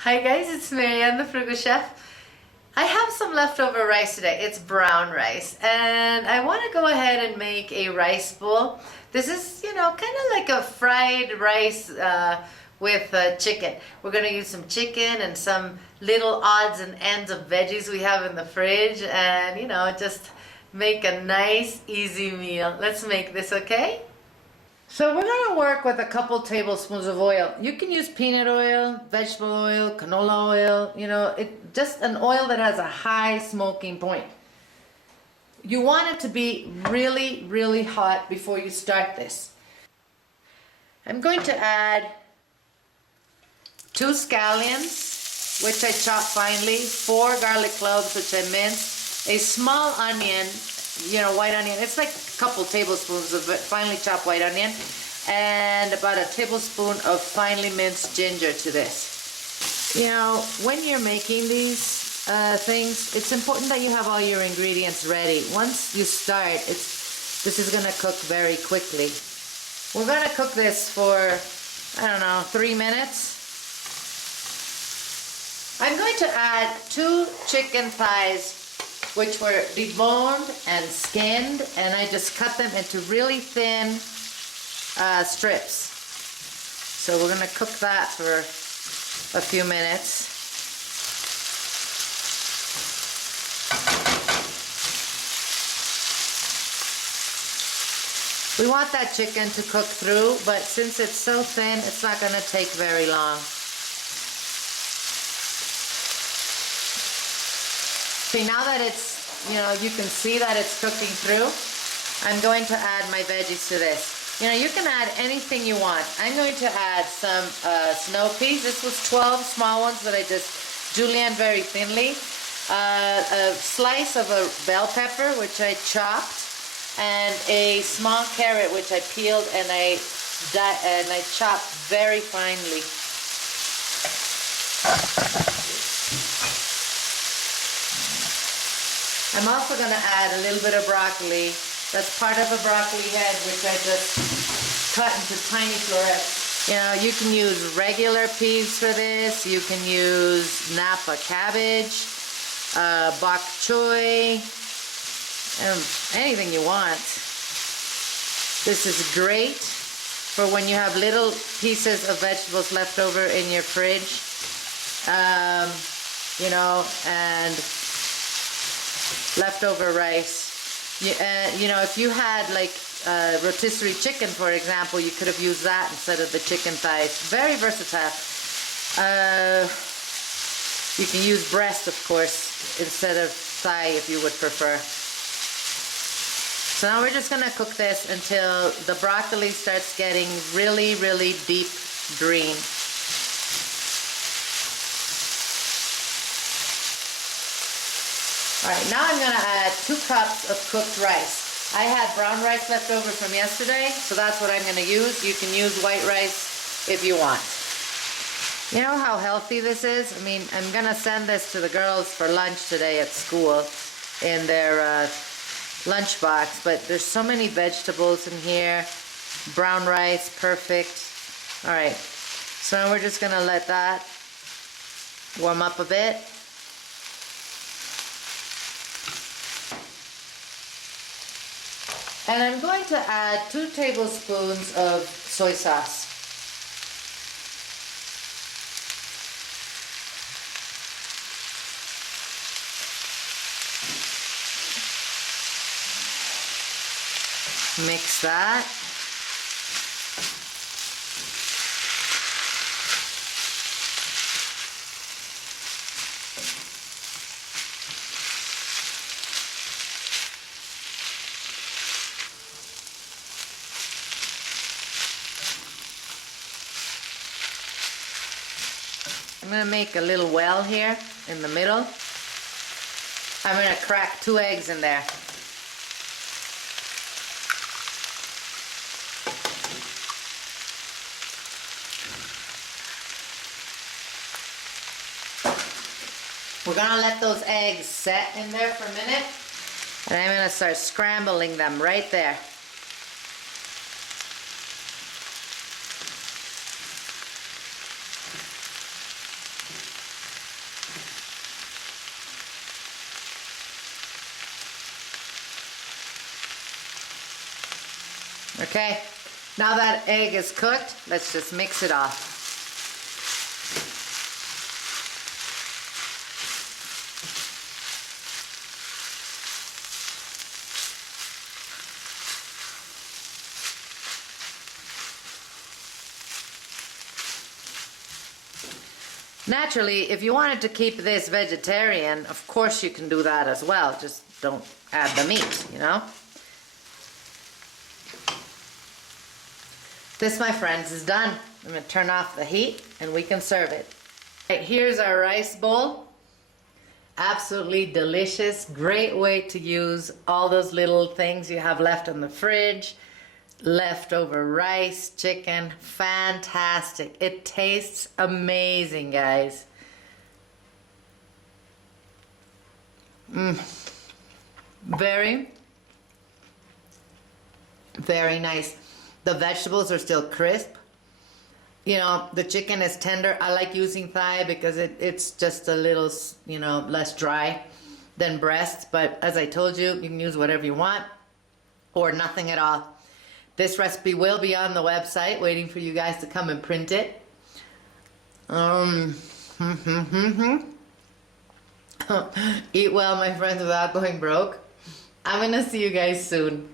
Hi guys, it's Marianne the Frugal Chef. I have some leftover rice today. It's brown rice and I want to go ahead and make a rice bowl. This is, kind of like a fried rice with chicken. We're going to use some chicken and some little odds and ends of veggies we have in the fridge and, just make a nice, easy meal. Let's make this, okay? So we're going to work with a couple tablespoons of oil. You can use peanut oil, vegetable oil, canola oil, just an oil that has a high smoking point. You want it to be really, really hot before you start this. I'm going to add 2 scallions, which I chop finely, 4 garlic cloves, which I minced, a small onion, white onion. It's like a couple tablespoons of finely chopped white onion, and about a tablespoon of finely minced ginger to this. When you're making these things, it's important that you have all your ingredients ready. Once you start, this is going to cook very quickly. We're going to cook this for, 3 minutes. I'm going to add 2 chicken thighs which were deboned and skinned, and I just cut them into really thin strips. So we're going to cook that for a few minutes. We want that chicken to cook through, but since it's so thin, it's not going to take very long. See, now that it's, you can see that it's cooking through, I'm going to add my veggies to this. You can add anything you want. I'm going to add some snow peas. This was 12 small ones that I just julienned very thinly. A slice of a bell pepper, which I chopped, and a small carrot, which I peeled and I chopped very finely. I'm also going to add a little bit of broccoli. That's part of a broccoli head, which I just cut into tiny florets. You can use regular peas for this. You can use Napa cabbage, bok choy, anything you want. This is great for when you have little pieces of vegetables left over in your fridge, and leftover rice. If you had like rotisserie chicken, for example, you could have used that instead of the chicken thighs. Very versatile. You can use breast, of course, instead of thigh if you would prefer. So now we're just going to cook this until the broccoli starts getting really, really deep green. Alright, now I'm going to add 2 cups of cooked rice. I had brown rice left over from yesterday, so that's what I'm going to use. You can use white rice if you want. You know how healthy this is? I'm going to send this to the girls for lunch today at school in their lunch box, but there's so many vegetables in here. Brown rice, perfect. Alright, so now we're just going to let that warm up a bit. And I'm going to add 2 tablespoons of soy sauce. Mix that. I'm going to make a little well here in the middle. I'm going to crack 2 eggs in there. We're going to let those eggs set in there for a minute, and I'm going to start scrambling them right there. Okay, now that egg is cooked, let's just mix it off. Naturally, if you wanted to keep this vegetarian, of course you can do that as well. Just don't add the meat, you know? This, my friends, is done. I'm going to turn off the heat and we can serve it. Right, here's our rice bowl. Absolutely delicious. Great way to use all those little things you have left in the fridge. Leftover rice, chicken, fantastic. It tastes amazing, guys. Very, very nice. The vegetables are still crisp. You know, the chicken is tender. I like using thigh because it's just a little, you know, less dry than breast. But as I told you, you can use whatever you want or nothing at all. This recipe will be on the website, waiting for you guys to come and print it. Eat well, my friends, without going broke. I'm gonna see you guys soon.